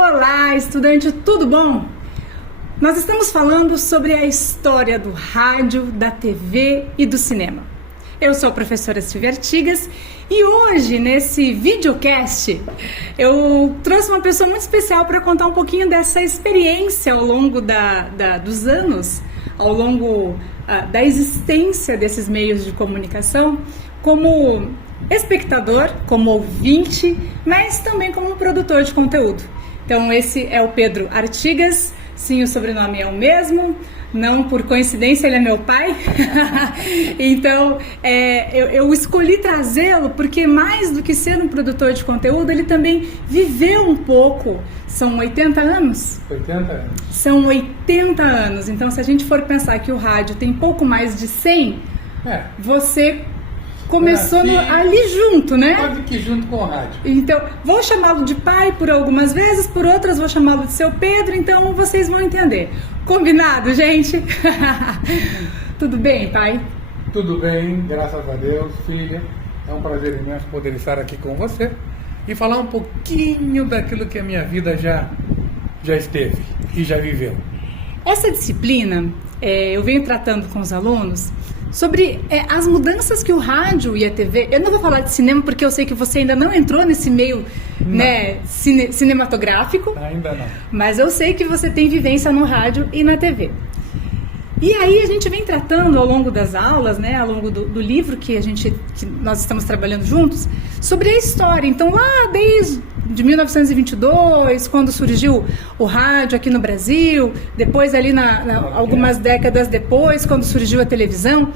Olá, estudante, tudo bom? Nós estamos falando sobre a história do rádio, da TV e do cinema. Eu sou a professora Silvia Artigas e hoje, nesse videocast, eu trouxe uma pessoa muito especial para contar um pouquinho dessa experiência ao longo dos anos, ao longo da existência desses meios de comunicação, como espectador, como ouvinte, mas também como produtor de conteúdo. Então esse é o Pedro Artigas, sim, o sobrenome é o mesmo, não por coincidência ele é meu pai. Então eu escolhi trazê-lo porque mais do que ser um produtor de conteúdo, ele também viveu um pouco. São 80 anos? 80 anos. São 80 anos, então se a gente for pensar que o rádio tem pouco mais de 100, você começou ali junto, né? Quase que junto com o rádio. Então, vou chamá-lo de pai por algumas vezes, por outras vou chamá-lo de seu Pedro, então vocês vão entender. Combinado, gente? Tudo bem, pai? Tudo bem, graças a Deus, filha. É um prazer imenso poder estar aqui com você e falar um pouquinho daquilo que a minha vida já esteve e já viveu. Essa disciplina, eu venho tratando com os alunos sobre as mudanças que o rádio e a TV... Eu não vou falar de cinema porque eu sei que você ainda não entrou nesse meio, né, cinematográfico. Ainda não. Mas eu sei que você tem vivência no rádio e na TV. E aí a gente vem tratando ao longo das aulas, né, ao longo do livro que nós estamos trabalhando juntos, sobre a história. Então lá desde 1922, quando surgiu o rádio aqui no Brasil, depois ali algumas décadas depois, quando surgiu a televisão,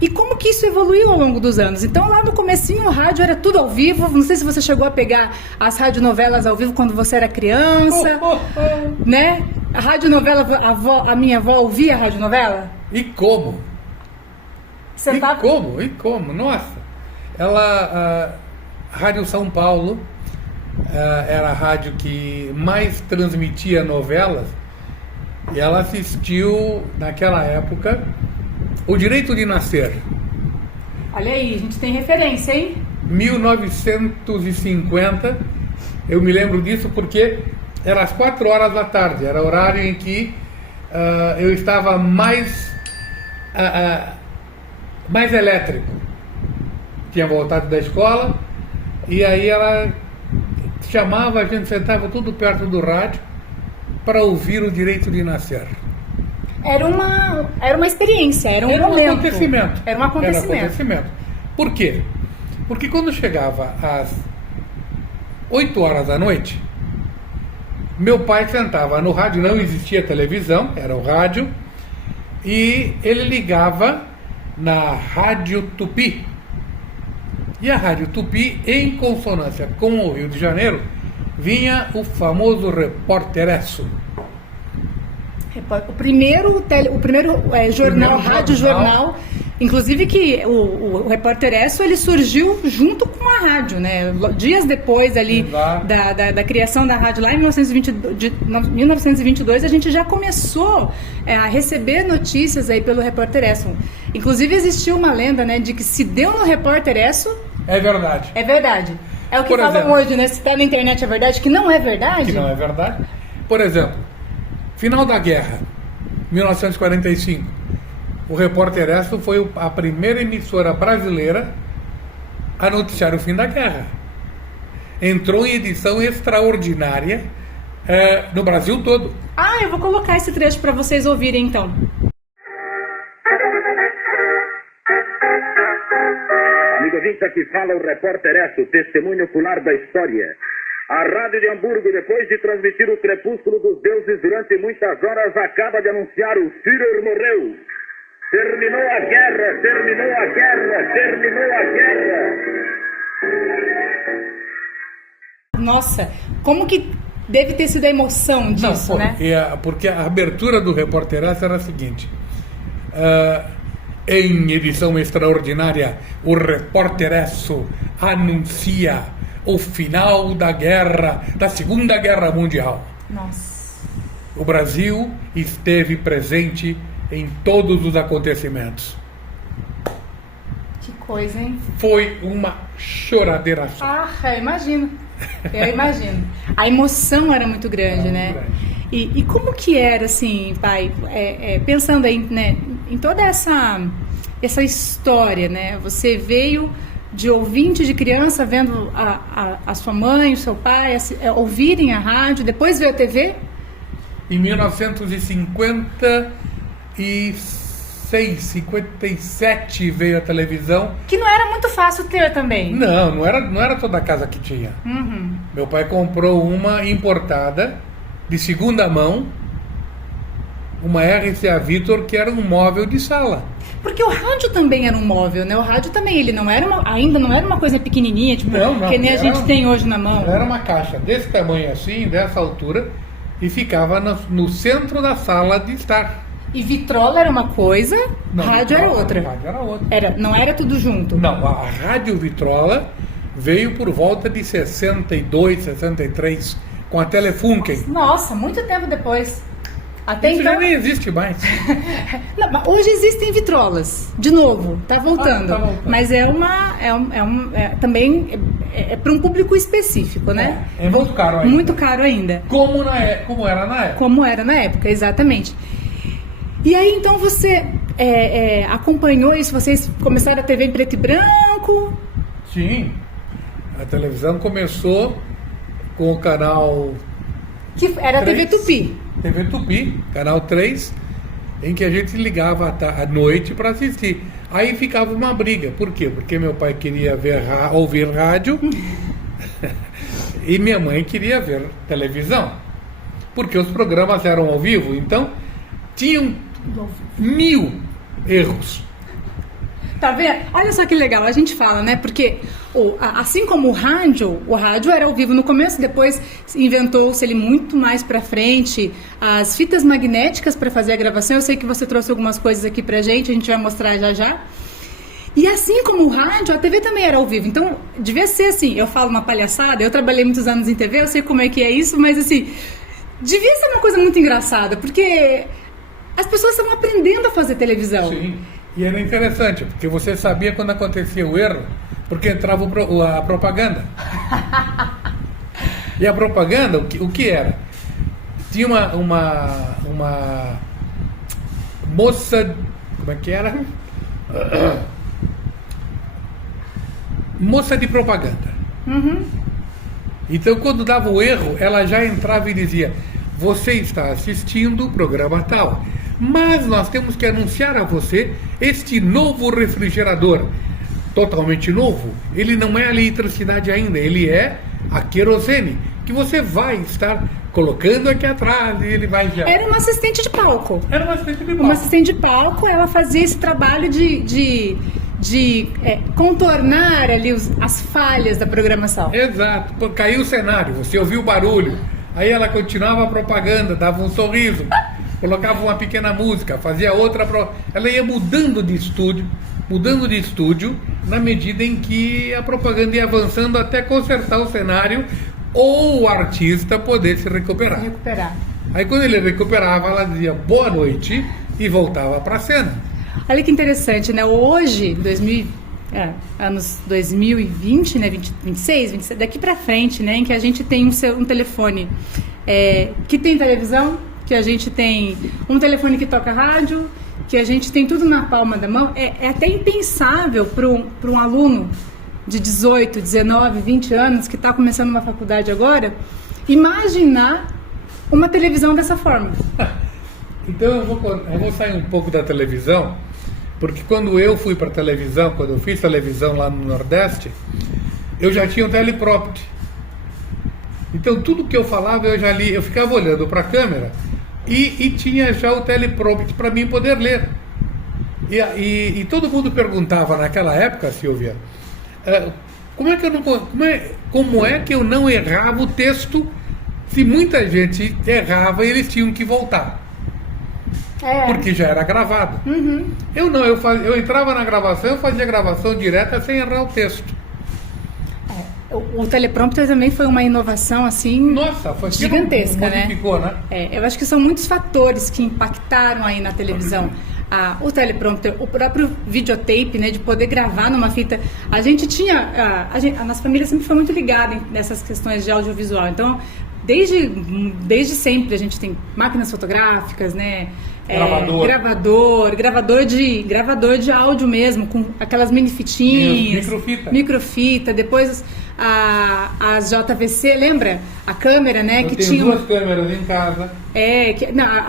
e como que isso evoluiu ao longo dos anos. Então lá no comecinho o rádio era tudo ao vivo, não sei se você chegou a pegar as radionovelas ao vivo quando você era criança, né? A radionovela, a minha avó ouvia a radionovela? E como? E como? Nossa! A Rádio São Paulo era a rádio que mais transmitia novelas e ela assistiu, naquela época, O Direito de Nascer. Olha aí, a gente tem referência, hein? 1950, eu me lembro disso porque era às 4 horas da tarde, era o horário em que eu estava mais elétrico. Tinha voltado da escola e aí ela chamava, a gente sentava tudo perto do rádio para ouvir O Direito de Nascer. Era uma experiência, era um momento. Era um acontecimento. Por quê? Porque quando chegava às 8 horas da noite, meu pai sentava no rádio, não existia televisão, era o rádio, e ele ligava na Rádio Tupi. E a Rádio Tupi, em consonância com o Rio de Janeiro, vinha o famoso Repórteresso. O primeiro jornal, rádio-jornal, inclusive que o Repórteresso, ele surgiu junto com a rádio, né? Dias depois ali da criação da rádio, lá em 1922, a gente já começou a receber notícias aí pelo Repórteresso. Inclusive existiu uma lenda, né, de que se deu no Repórteresso... É verdade. É verdade. É o que falam hoje, né? Se está na internet é verdade, que não é verdade? Que não é verdade. Por exemplo, final da guerra, 1945, o Repórteresso foi a primeira emissora brasileira a noticiar o fim da guerra. Entrou em edição extraordinária no Brasil todo. Eu vou colocar esse trecho para vocês ouvirem então. Amigo ouvinte, aqui fala o Repórteresso, testemunho ocular da história. A Rádio de Hamburgo, depois de transmitir o crepúsculo dos deuses durante muitas horas, acaba de anunciar: o Führer morreu. Terminou a guerra, terminou a guerra, terminou a guerra. Nossa, como que deve ter sido a emoção disso, né? Porque a abertura do Repórteresso era a seguinte: em edição extraordinária, o Repórteresso anuncia o final da guerra, da Segunda Guerra Mundial. Nossa. O Brasil esteve presente em todos os acontecimentos. Que coisa, hein? Foi uma choradeira só. Imagino. Eu imagino. A emoção era muito grande, né? E como que era, assim, pai, pensando aí, né, em toda essa história, né? Você veio de ouvinte de criança, vendo a sua mãe, o seu pai, ouvirem a rádio, depois veio a TV? Em 1956, 57 veio a televisão. Que não era muito fácil ter também. Não era toda casa que tinha. Uhum. Meu pai comprou uma importada, de segunda mão, uma RCA Victor, que era um móvel de sala. Porque o rádio também era um móvel, né? O rádio também, ele não era ainda não era uma coisa pequenininha, tipo, que nem a gente tem hoje na mão. Era uma caixa desse tamanho assim, dessa altura, e ficava no centro da sala de estar. E vitrola era uma coisa, rádio era outra. Rádio era outra. Não era tudo junto. Não, a rádio vitrola veio por volta de 62, 63, com a Telefunken. Nossa, muito tempo depois. Até Isso então já nem existe mais. Não, mas hoje existem vitrolas, de novo, tá voltando. Tá voltando. Mas também é para um público específico, né? É muito caro ainda. Muito caro ainda. Como era na época. Como era na época, exatamente. E aí, então, você acompanhou isso? Vocês começaram a TV em preto e branco? Sim. A televisão começou com o canal... Que era a TV Tupi. TV Tupi, canal 3, em que a gente ligava à noite para assistir. Aí ficava uma briga. Por quê? Porque meu pai queria ouvir rádio e minha mãe queria ver televisão. Porque os programas eram ao vivo, então tinham 1000 erros. Tá vendo? Olha só que legal, a gente fala, né? Porque assim como o rádio era ao vivo no começo, depois inventou-se ele muito mais pra frente as fitas magnéticas para fazer a gravação. Eu sei que você trouxe algumas coisas aqui pra gente, a gente vai mostrar já já. E assim como o rádio, a TV também era ao vivo. Então, devia ser assim, eu falo uma palhaçada, eu trabalhei muitos anos em TV, eu sei como é que é isso, mas assim, devia ser uma coisa muito engraçada, porque as pessoas estavam aprendendo a fazer televisão. Sim. E era interessante, porque você sabia quando acontecia o erro, porque entrava a propaganda. E a propaganda, o que era? Tinha uma moça, como é que era? Moça de propaganda. Uhum. Então, quando dava o erro, ela já entrava e dizia: você está assistindo o programa tal, mas nós temos que anunciar a você este novo refrigerador, totalmente novo. Ele não é a eletricidade ainda, ele é a querosene, que você vai estar colocando aqui atrás e ele vai já... Era uma assistente de palco. Era uma assistente de palco. Uma assistente de palco, ela fazia esse trabalho de contornar ali as falhas da programação. Exato, caiu o cenário, você ouviu o barulho, aí ela continuava a propaganda, dava um sorriso, colocava uma pequena música, fazia outra, ela ia mudando de estúdio na medida em que a propaganda ia avançando até consertar o cenário ou o artista poder se recuperar. Aí quando ele recuperava, ela dizia boa noite e voltava para a cena. Olha que interessante, né? Hoje, anos 2020, né? 26, 27, daqui para frente, né? Em que a gente tem um telefone que tem televisão, que a gente tem um telefone que toca rádio, que a gente tem tudo na palma da mão. É até impensável para um aluno de 18, 19, 20 anos que está começando uma faculdade agora, imaginar uma televisão dessa forma. Então eu vou sair um pouco da televisão, porque quando eu fui para televisão, quando eu fiz televisão lá no Nordeste, eu já tinha um teleprompter. Então tudo que eu falava eu já li, eu ficava olhando para a câmera e tinha já o teleprompter para mim poder ler. E todo mundo perguntava naquela época, Silvia, como é que eu não errava o texto se muita gente errava e eles tinham que voltar? Porque já era gravado. Uhum. Eu entrava na gravação, eu fazia gravação direta sem errar o texto. O teleprompter também foi uma inovação assim. Nossa, foi gigantesca, modificou, né? Eu acho que são muitos fatores que impactaram aí na televisão. o teleprompter, o próprio videotape, né, de poder gravar numa fita. A gente tinha, a nossa família sempre foi muito ligada nessas questões de audiovisual. Então, desde sempre a gente tem máquinas fotográficas, né? Gravador de áudio mesmo, com aquelas mini fitinhas. Microfita. Depois as JVC, lembra? A câmera, né? Eu tenho duas câmeras em casa.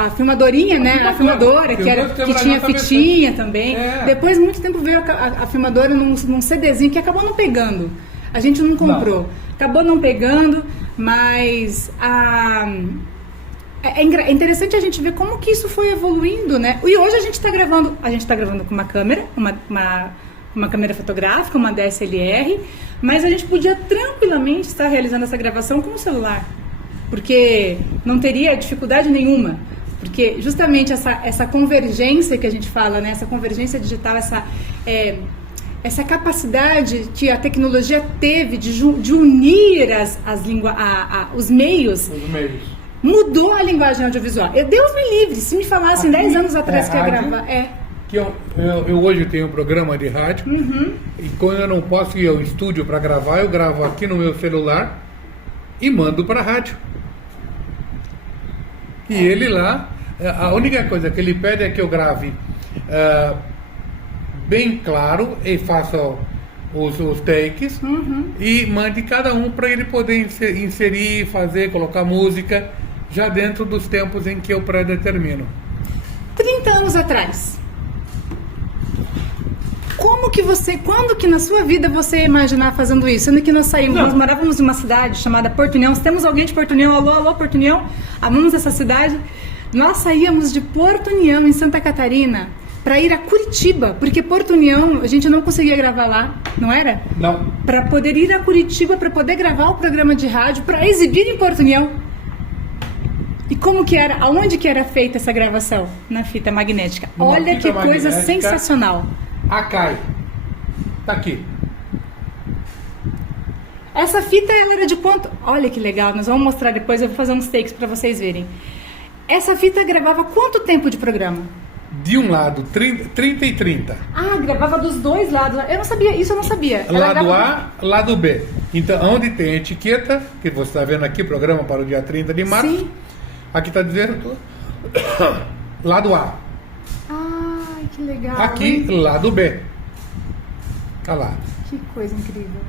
A filmadorinha, né? A filmadora, que tinha fitinha também. Depois, muito tempo, veio a filmadora num CDzinho que acabou não pegando. A gente não comprou. Acabou não pegando, mas é interessante a gente ver como que isso foi evoluindo, né? E hoje a gente está gravando com uma câmera, uma câmera fotográfica, uma DSLR, mas a gente podia tranquilamente estar realizando essa gravação com o celular, porque não teria dificuldade nenhuma, porque justamente essa convergência que a gente fala, né? Essa convergência digital, essa capacidade que a tecnologia teve de unir os meios. Mudou a linguagem audiovisual. Deus me livre, se me falassem 10 anos atrás que ia gravar. Que eu hoje tenho um programa de rádio, e quando eu não posso ir ao estúdio para gravar, eu gravo aqui no meu celular e mando para a rádio. E ele lá, a única coisa que ele pede é que eu grave bem claro e faça os takes e mande cada um para ele poder inserir, fazer, colocar música já dentro dos tempos em que eu predetermino. 30 anos atrás, quando que na sua vida você ia imaginar fazendo isso? Sendo que nós morávamos em uma cidade chamada Porto União. Se temos alguém de Porto União, alô Porto União, amamos essa cidade. Nós saíamos de Porto União, em Santa Catarina, para ir a Curitiba, porque Porto União a gente não conseguia gravar lá, não era? Não. Para poder ir a Curitiba, para poder gravar o programa de rádio, para exibir em Porto União. E como que era, aonde que era feita essa gravação? Na fita magnética. Olha que coisa sensacional. Akai. Tá aqui. Essa fita ela era de quanto? Olha que legal, nós vamos mostrar depois, eu vou fazer uns takes para vocês verem. Essa fita gravava quanto tempo de programa? De um lado, 30 e 30. Gravava dos dois lados. Eu não sabia, isso eu não sabia. Lado A, lado B. Então, onde tem a etiqueta, que você está vendo aqui, programa para o dia 30 de março. Sim. Aqui está dizendo lado A. Ai, que legal. Aqui, hein? Lado B. Tá lá. Que coisa incrível.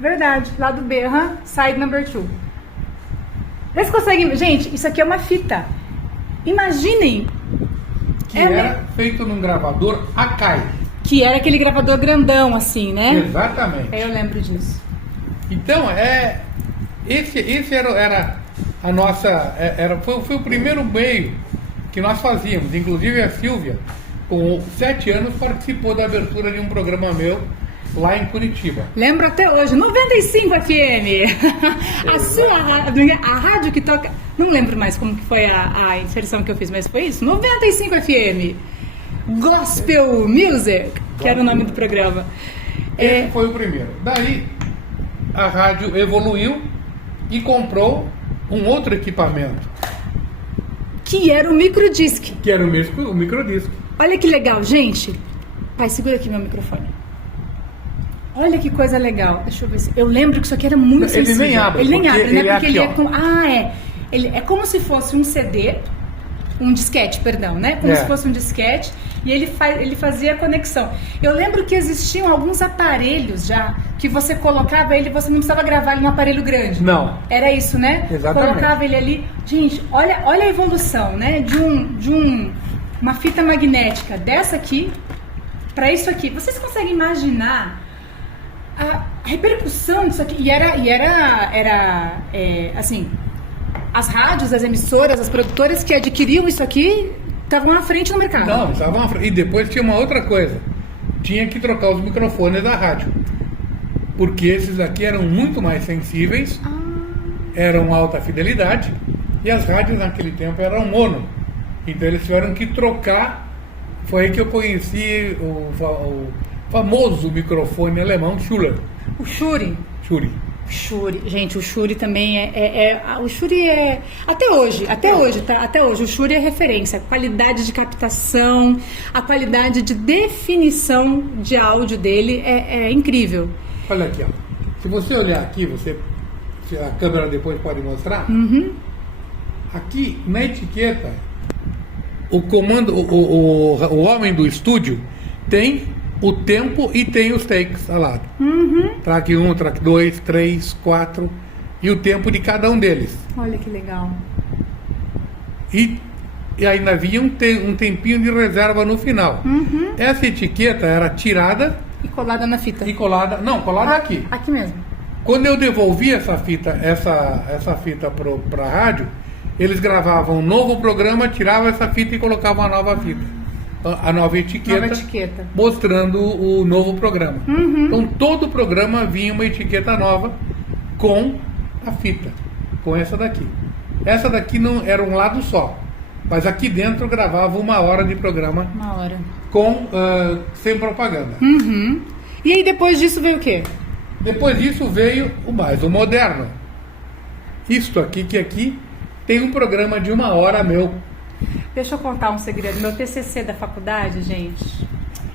Verdade. Lado B, Side number 2. Vocês conseguem... Gente, isso aqui é uma fita. Imaginem. Que era feito num gravador Akai. Que era aquele gravador grandão, assim, né? Exatamente. Eu lembro disso. Então, esse era a nossa... Foi o primeiro meio que nós fazíamos. Inclusive a Silvia, com 7 anos, participou da abertura de um programa meu lá em Curitiba. Lembro até hoje, 95 FM. A rádio que toca... Não lembro mais como que foi a inserção que eu fiz, mas foi isso. 95 FM. Gospel Music, que era o nome do programa. Esse foi o primeiro. Daí, a rádio evoluiu e comprou um outro equipamento. Que era o microdisc. Que era o microdisc. Olha que legal, gente. Pai, segura aqui meu microfone. Olha que coisa legal. Deixa eu ver se... Eu lembro que isso aqui era muito sensível. Ele nem abre, né? Porque ele aqui, Ele é como se fosse um CD, um disquete, perdão, né? Como se fosse um disquete, e ele fazia a conexão. Eu lembro que existiam alguns aparelhos já, que você colocava ele, você não precisava gravar ele num aparelho grande. Não. Era isso, né? Exatamente. Colocava ele ali. Gente, olha a evolução, né? De uma fita magnética dessa aqui para isso aqui. Vocês conseguem imaginar a repercussão disso aqui? E era assim... As rádios, as emissoras, as produtoras que adquiriam isso aqui estavam à frente no mercado. Não, estavam à frente. E depois tinha uma outra coisa. Tinha que trocar os microfones da rádio. Porque esses aqui eram muito mais sensíveis, eram alta fidelidade, e as rádios naquele tempo eram mono. Então eles tiveram que trocar. Foi aí que eu conheci o famoso microfone alemão Schuller. O Shure. Shure. Shuri, gente, o Shuri também o Shuri é até hoje, o Shuri é referência, a qualidade de captação, a qualidade de definição de áudio dele é incrível. Olha aqui, ó. Se você olhar aqui, se a câmera depois pode mostrar, aqui na etiqueta, o comando, o homem do estúdio tem o tempo e tem os takes ao lado. Track 1, track 2, 3, 4 e o tempo de cada um deles. Olha que legal. E ainda havia um tempinho de reserva no final. Essa etiqueta era tirada e colada na fita. Colada aqui. Aqui mesmo. Quando eu devolvi essa fita para a rádio, eles gravavam um novo programa, tiravam essa fita e colocavam a nova fita. A nova etiqueta, mostrando o novo programa. Então todo o programa vinha uma etiqueta nova com a fita, com essa daqui. Essa daqui não era um lado só, mas aqui dentro gravava 1 hora de programa. 1 hora. Sem propaganda. E aí depois disso veio o quê? Depois disso veio o moderno. Isto aqui, que aqui tem um programa de 1 hora meu. Deixa eu contar um segredo. Meu TCC da faculdade, gente,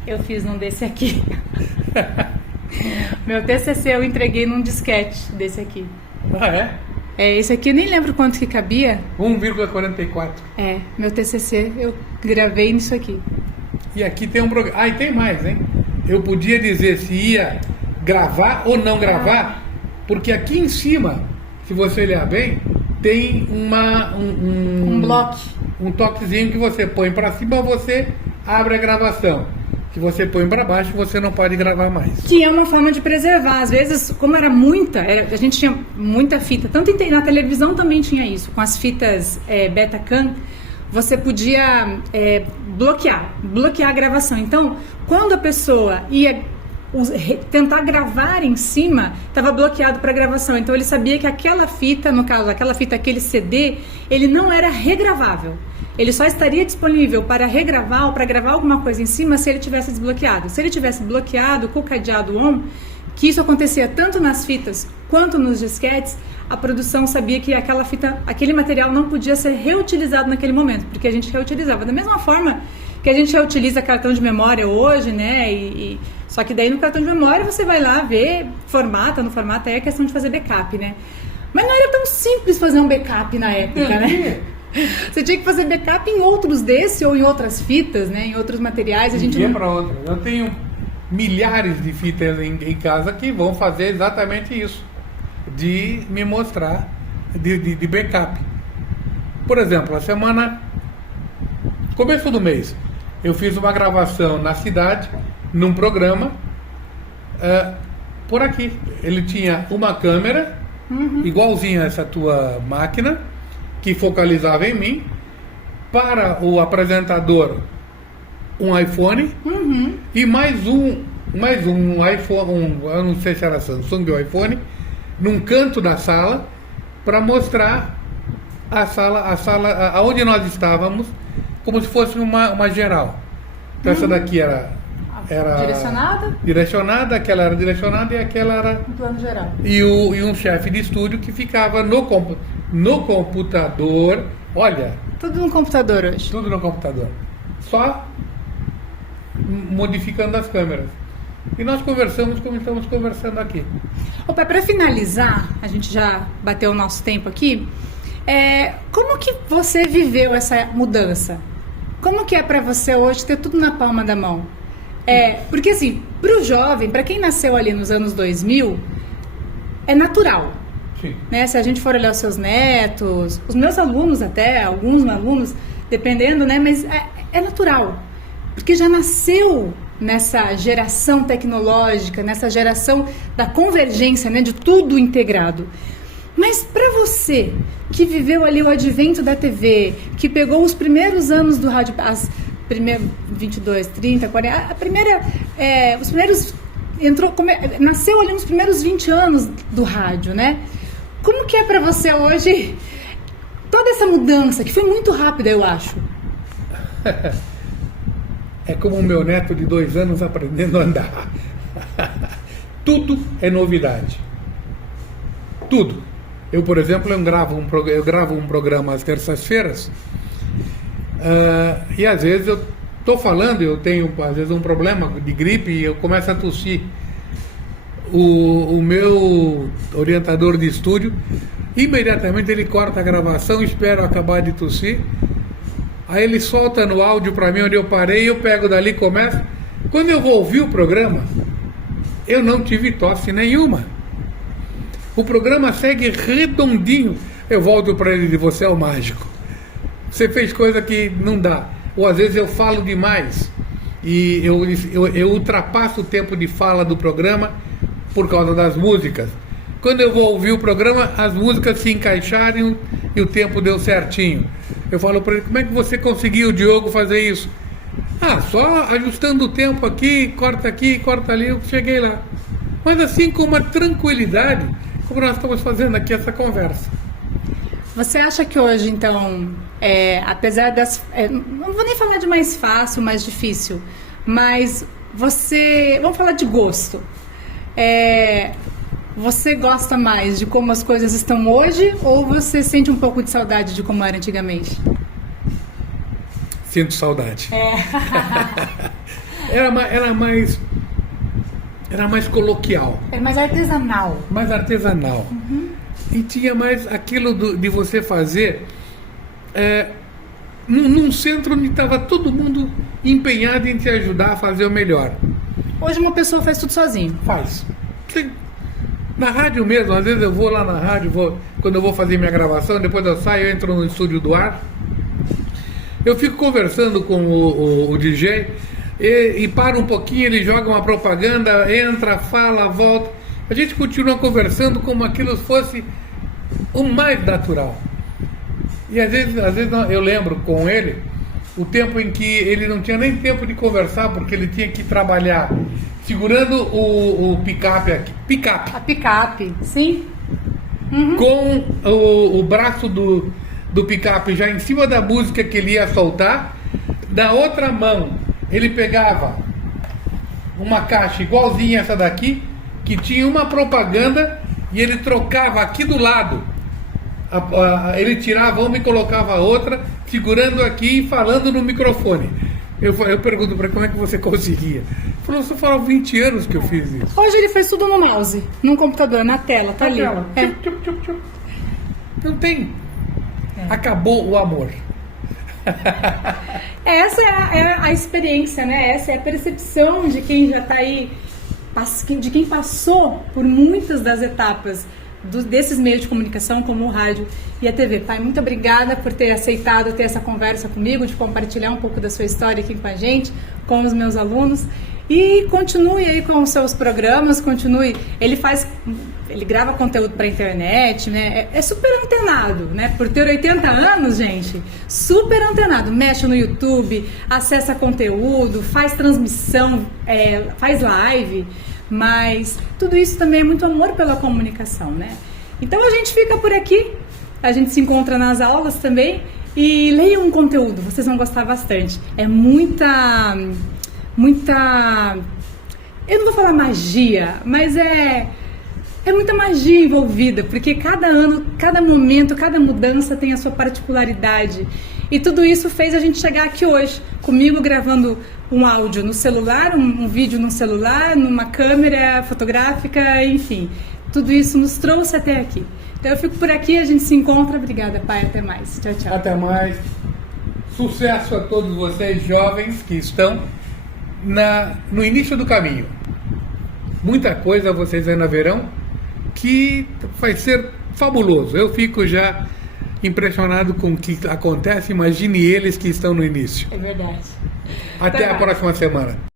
eu fiz num desse aqui. Meu TCC eu entreguei num disquete desse aqui. Ah, é? Esse aqui eu nem lembro quanto que cabia. 1,44. Meu TCC eu gravei nisso aqui. E aqui tem um programa. E tem mais, hein? Eu podia dizer se ia gravar ou não gravar, porque aqui em cima, se você olhar bem, tem um bloco. Um toquezinho que você põe para cima, você abre a gravação. Se você põe para baixo, você não pode gravar mais. Que é uma forma de preservar. Às vezes, como era a gente tinha muita fita, tanto na televisão também tinha isso, com as fitas Betacam, você podia bloquear a gravação. Então, quando a pessoa ia tentar gravar em cima, estava bloqueado para gravação. Então ele sabia que aquela fita, no caso, aquele CD, ele não era regravável. Ele só estaria disponível para regravar ou para gravar alguma coisa em cima se ele tivesse desbloqueado. Se ele tivesse bloqueado com o cadeado on, que isso acontecia tanto nas fitas quanto nos disquetes, a produção sabia que aquela fita, aquele material não podia ser reutilizado naquele momento, porque a gente reutilizava da mesma forma que a gente reutiliza cartão de memória hoje, né? Só que daí no cartão de memória você vai lá ver, formata, não formata, é questão de fazer backup, né? Mas não era tão simples fazer um backup na época, né? Você tinha que fazer backup em outros desse ou em outras fitas, né? Em outros materiais. Para outra. Eu tenho milhares de fitas em casa que vão fazer exatamente isso, de me mostrar de backup. Por exemplo, começo do mês, eu fiz uma gravação na cidade, num programa, por aqui. Ele tinha uma câmera, igualzinha a essa tua máquina, que focalizava em mim, para o apresentador um iPhone, e mais um iPhone, eu não sei se era Samsung ou iPhone, num canto da sala, para mostrar a sala aonde nós estávamos, como se fosse uma geral. Então essa daqui era direcionada, aquela era direcionada e aquela era um plano geral. E um chefe de estúdio que ficava no computador. Olha, tudo no computador hoje. Tudo no computador. Só modificando as câmeras. E nós conversamos como estamos conversando aqui. Opa, para finalizar, a gente já bateu o nosso tempo aqui. Como que você viveu essa mudança? Como que é para você hoje ter tudo na palma da mão? Porque assim, para o jovem, para quem nasceu ali nos anos 2000, é natural. Sim. Né? Se a gente for olhar os seus netos, os meus alunos até, alguns alunos, dependendo, né? Mas é natural. Porque já nasceu nessa geração tecnológica, nessa geração da convergência, né? De tudo integrado. Mas para você, que viveu ali o advento da TV, que pegou os primeiros anos do rádio, as primeiras 22, 30, 40, a primeira, os primeiros, nasceu ali nos primeiros 20 anos do rádio, né? Como que é para você hoje toda essa mudança, que foi muito rápida, eu acho? É como o meu neto de 2 anos aprendendo a andar. Tudo é novidade. Tudo. Eu, por exemplo, eu gravo um programa às terças-feiras, e às vezes eu estou falando, eu tenho às vezes um problema de gripe e eu começo a tossir. O meu orientador de estúdio, imediatamente ele corta a gravação, espera eu acabar de tossir, aí ele solta no áudio para mim onde eu parei, eu pego dali e começo. Quando eu vou ouvir o programa, eu não tive tosse nenhuma. O programa segue redondinho. Eu volto para ele e digo, você é o mágico. Você fez coisa que não dá. Ou às vezes eu falo demais e eu ultrapasso o tempo de fala do programa por causa das músicas. Quando eu vou ouvir o programa, as músicas se encaixaram e o tempo deu certinho. Eu falo para ele, como é que você conseguiu, Diogo, fazer isso? Só ajustando o tempo aqui, corta ali, eu cheguei lá. Mas assim, com uma tranquilidade, como nós estamos fazendo aqui essa conversa. Você acha que hoje, então, apesar das... não vou nem falar de mais fácil, mais difícil, mas vamos falar de gosto. Você gosta mais de como as coisas estão hoje ou você sente um pouco de saudade de como era antigamente? Sinto saudade. Era mais coloquial. Era mais artesanal. Mais artesanal. Uhum. E tinha mais aquilo de você fazer num centro onde estava todo mundo empenhado em te ajudar a fazer o melhor. Hoje uma pessoa faz tudo sozinho. Faz. Na rádio mesmo, às vezes eu vou lá na rádio, quando eu vou fazer minha gravação, depois eu saio, eu entro no estúdio do ar, eu fico conversando com o DJ e para um pouquinho, ele joga uma propaganda, entra, fala, volta. A gente continua conversando como aquilo fosse o mais natural. E às vezes eu lembro com ele o tempo em que ele não tinha nem tempo de conversar, porque ele tinha que trabalhar segurando o picape aqui. A picape, sim. Uhum. Com o braço do picape já em cima da música que ele ia soltar. Da outra mão, ele pegava uma caixa igualzinha essa daqui, que tinha uma propaganda, e ele trocava aqui do lado. Ele tirava uma e colocava a outra, segurando aqui e falando no microfone. Eu pergunto para ele, como é que você conseguia? Ele falou, você falou 20 anos que eu fiz isso. Hoje ele faz tudo no mouse, num computador, na tela, tá ali. Não tem. Acabou o amor. Essa é a experiência, né? Essa é a percepção de quem já está aí, de quem passou por muitas das etapas desses meios de comunicação, como o rádio e a TV. Pai, muito obrigada por ter aceitado ter essa conversa comigo, de compartilhar um pouco da sua história aqui com a gente, com os meus alunos. E continue aí com os seus programas, continue. Ele grava conteúdo para a internet, né? É super antenado, né? Por ter 80 anos, gente, super antenado. Mexe no YouTube, acessa conteúdo, faz transmissão, faz live. Mas tudo isso também é muito amor pela comunicação, né? Então a gente fica por aqui, a gente se encontra nas aulas também e leiam um conteúdo, vocês vão gostar bastante. É muita, eu não vou falar magia, mas é muita magia envolvida, porque cada ano, cada momento, cada mudança tem a sua particularidade. E tudo isso fez a gente chegar aqui hoje, comigo gravando um áudio no celular, um vídeo no celular, numa câmera fotográfica, enfim. Tudo isso nos trouxe até aqui. Então eu fico por aqui, a gente se encontra. Obrigada, pai. Até mais. Tchau, tchau. Até mais. Sucesso a todos vocês jovens que estão no início do caminho. Muita coisa vocês ainda verão que vai ser fabuloso. Eu fico já impressionado com o que acontece. Imagine eles que estão no início. É verdade. Até a próxima semana.